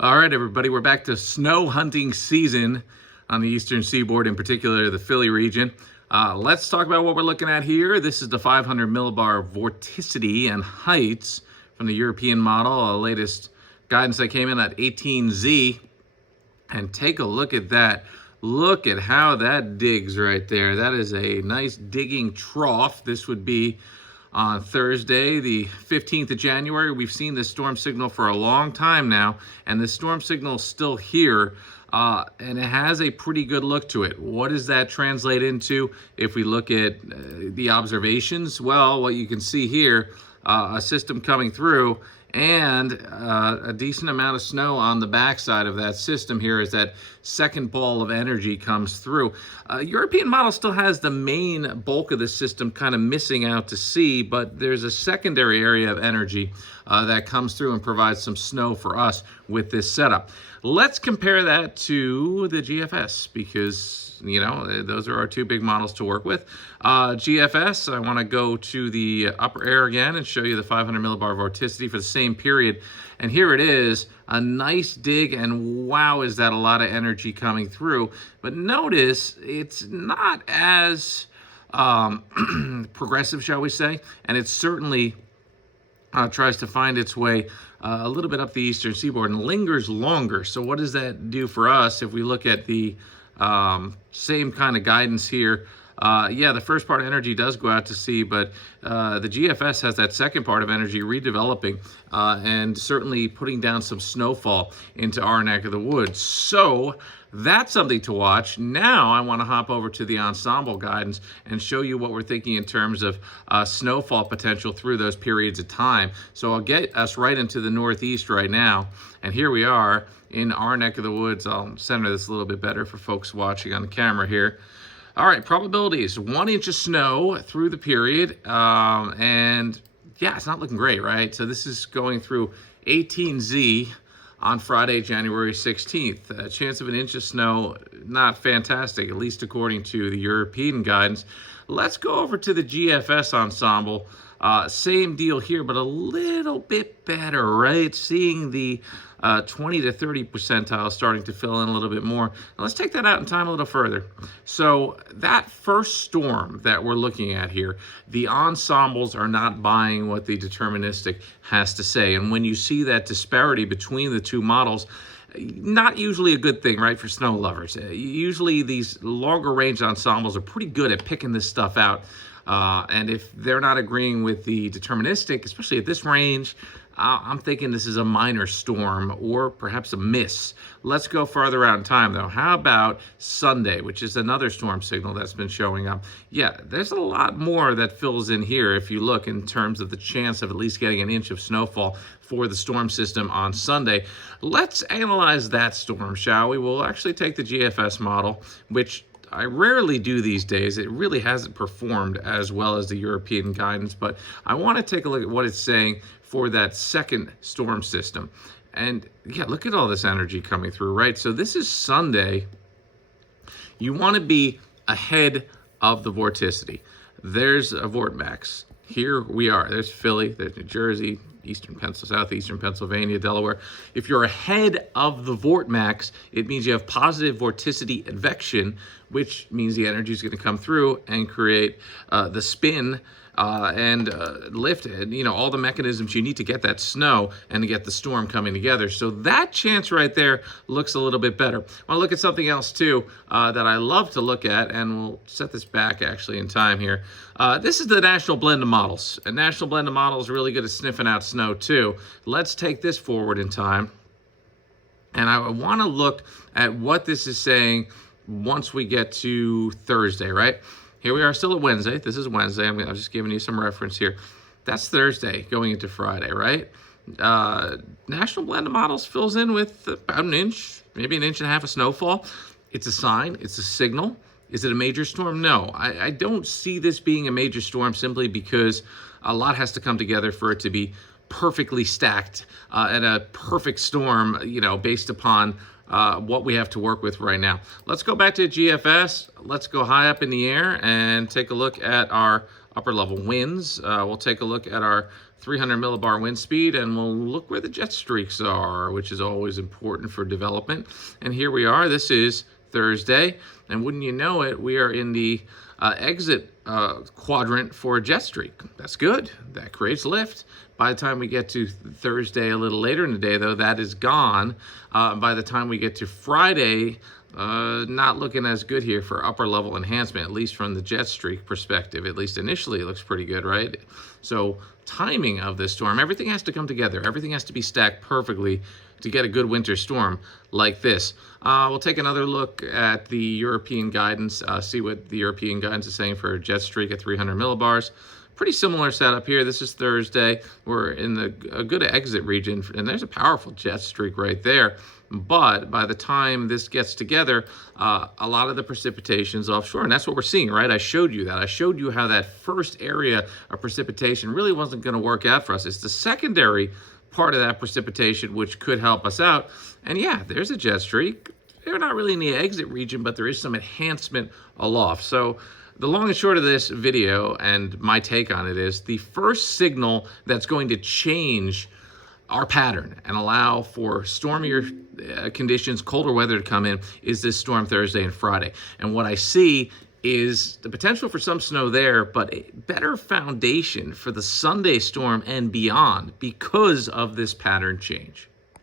All right, everybody, we're back to snow hunting season on the eastern seaboard, in particular the Philly region. Let's talk about what we're looking at here. This is the 500 millibar vorticity and heights from the European model, the latest guidance that came in at 18Z. And take a look at that. Look at how that digs right there. That is a nice digging trough. This would be on Thursday, the 15th of January. We've seen this storm signal for a long time now, and the storm signal is still here, and it has a pretty good look to it. What does that translate into if we look at the observations? Well, what you can see here, a system coming through, and a decent amount of snow on the backside of that system here as that second ball of energy comes through. European model still has the main bulk of the system kind of missing out to sea, but there's a secondary area of energy that comes through and provides some snow for us with this setup. Let's compare that to the GFS because, you know, those are our two big models to work with. GFS, I want to go to the upper air again and show you the 500 millibar vorticity for the same period. And here it is, a nice dig, and wow, is that a lot of energy coming through. But notice it's not as progressive, shall we say, and it certainly tries to find its way a little bit up the eastern seaboard and lingers longer. So what does that do for us if we look at the same kind of guidance here? Yeah, the first part of energy does go out to sea, but the GFS has that second part of energy redeveloping and certainly putting down some snowfall into our neck of the woods. So that's something to watch. Now I want to hop over to the ensemble guidance and show you what we're thinking in terms of snowfall potential through those periods of time. So I'll get us right into the northeast right now. And here we are in our neck of the woods. I'll center this a little bit better for folks watching on the camera here. All right, probabilities, 1 inch of snow through the period. And yeah, it's not looking great, right? So this is going through 18Z on Friday, January 16th. A chance of an inch of snow, not fantastic, at least according to the European guidance. Let's go over to the GFS ensemble. Same deal here, but a little bit better, right? Seeing the 20 to 30 percentile starting to fill in a little bit more. Now let's take that out in time a little further. So that first storm that we're looking at here, the ensembles are not buying what the deterministic has to say. And when you see that disparity between the two models, not usually a good thing, right, for snow lovers. Usually these longer range ensembles are pretty good at picking this stuff out. And if they're not agreeing with the deterministic, especially at this range, I'm thinking this is a minor storm or perhaps a miss. Let's go farther out in time, though. How about Sunday, which is another storm signal that's been showing up? Yeah, there's a lot more that fills in here if you look in terms of the chance of at least getting an inch of snowfall for the storm system on Sunday. Let's analyze that storm, shall we? We'll actually take the GFS model, which I rarely do these days. It really hasn't performed as well as the European guidance, but I want to take a look at what it's saying for that second storm system. And yeah, look at all this energy coming through, right? So this is Sunday. You want to be ahead of the vorticity. There's a vortmax. Here we are. There's Philly, there's New Jersey, southeastern Pennsylvania, Delaware. If you're ahead of the vortmax, it means you have positive vorticity advection, which means the energy is going to come through and create the spin and lift, and you know, all the mechanisms you need to get that snow and to get the storm coming together. So that chance right there looks a little bit better. I want to look at something else too that I love to look at, and we'll set this back actually in time here. This is the National Blend of Models. A National Blend of Models is really good at sniffing out snow too. Let's take this forward in time, and I want to look at what this is saying once we get to Thursday, right? Here we are still at Wednesday. This is Wednesday. I'm just giving you some reference here. That's Thursday going into Friday, right? National Blend of Models fills in with about an inch, maybe an inch and a half of snowfall. It's a sign. It's a signal. Is it a major storm? No. I don't see this being a major storm simply because a lot has to come together for it to be perfectly stacked and a perfect storm, you know, based upon what we have to work with right now. Let's go back to GFS. Let's go high up in the air and take a look at our upper level winds. We'll take a look at our 300 millibar wind speed, and we'll look where the jet streaks are, which is always important for development. And here we are. This is Thursday, and wouldn't you know it, we are in the exit quadrant for a jet streak. That's good. That creates lift. By the time we get to Thursday, a little later in the day, though, that is gone. By the time we get to Friday, not looking as good here for upper level enhancement, at least from the jet streak perspective. At least initially, it looks pretty good, right? So timing of this storm, everything has to come together. Everything has to be stacked perfectly to get a good winter storm like this. We'll take another look at the European guidance, see what the European guidance is saying for a jet streak at 300 millibars. Pretty similar setup here. This is Thursday. We're in a good exit region, and there's a powerful jet streak right there. But by the time this gets together, a lot of the precipitation's offshore, and that's what we're seeing, right? I showed you that. I showed you how that first area of precipitation really wasn't going to work out for us. It's the secondary part of that precipitation which could help us out. And yeah, there's a jet streak. They're not really in the exit region, but there is some enhancement aloft. So the long and short of this video and my take on it is the first signal that's going to change our pattern and allow for stormier conditions, colder weather to come in is this storm Thursday and Friday. And what I see is the potential for some snow there, but a better foundation for the Sunday storm and beyond because of this pattern change.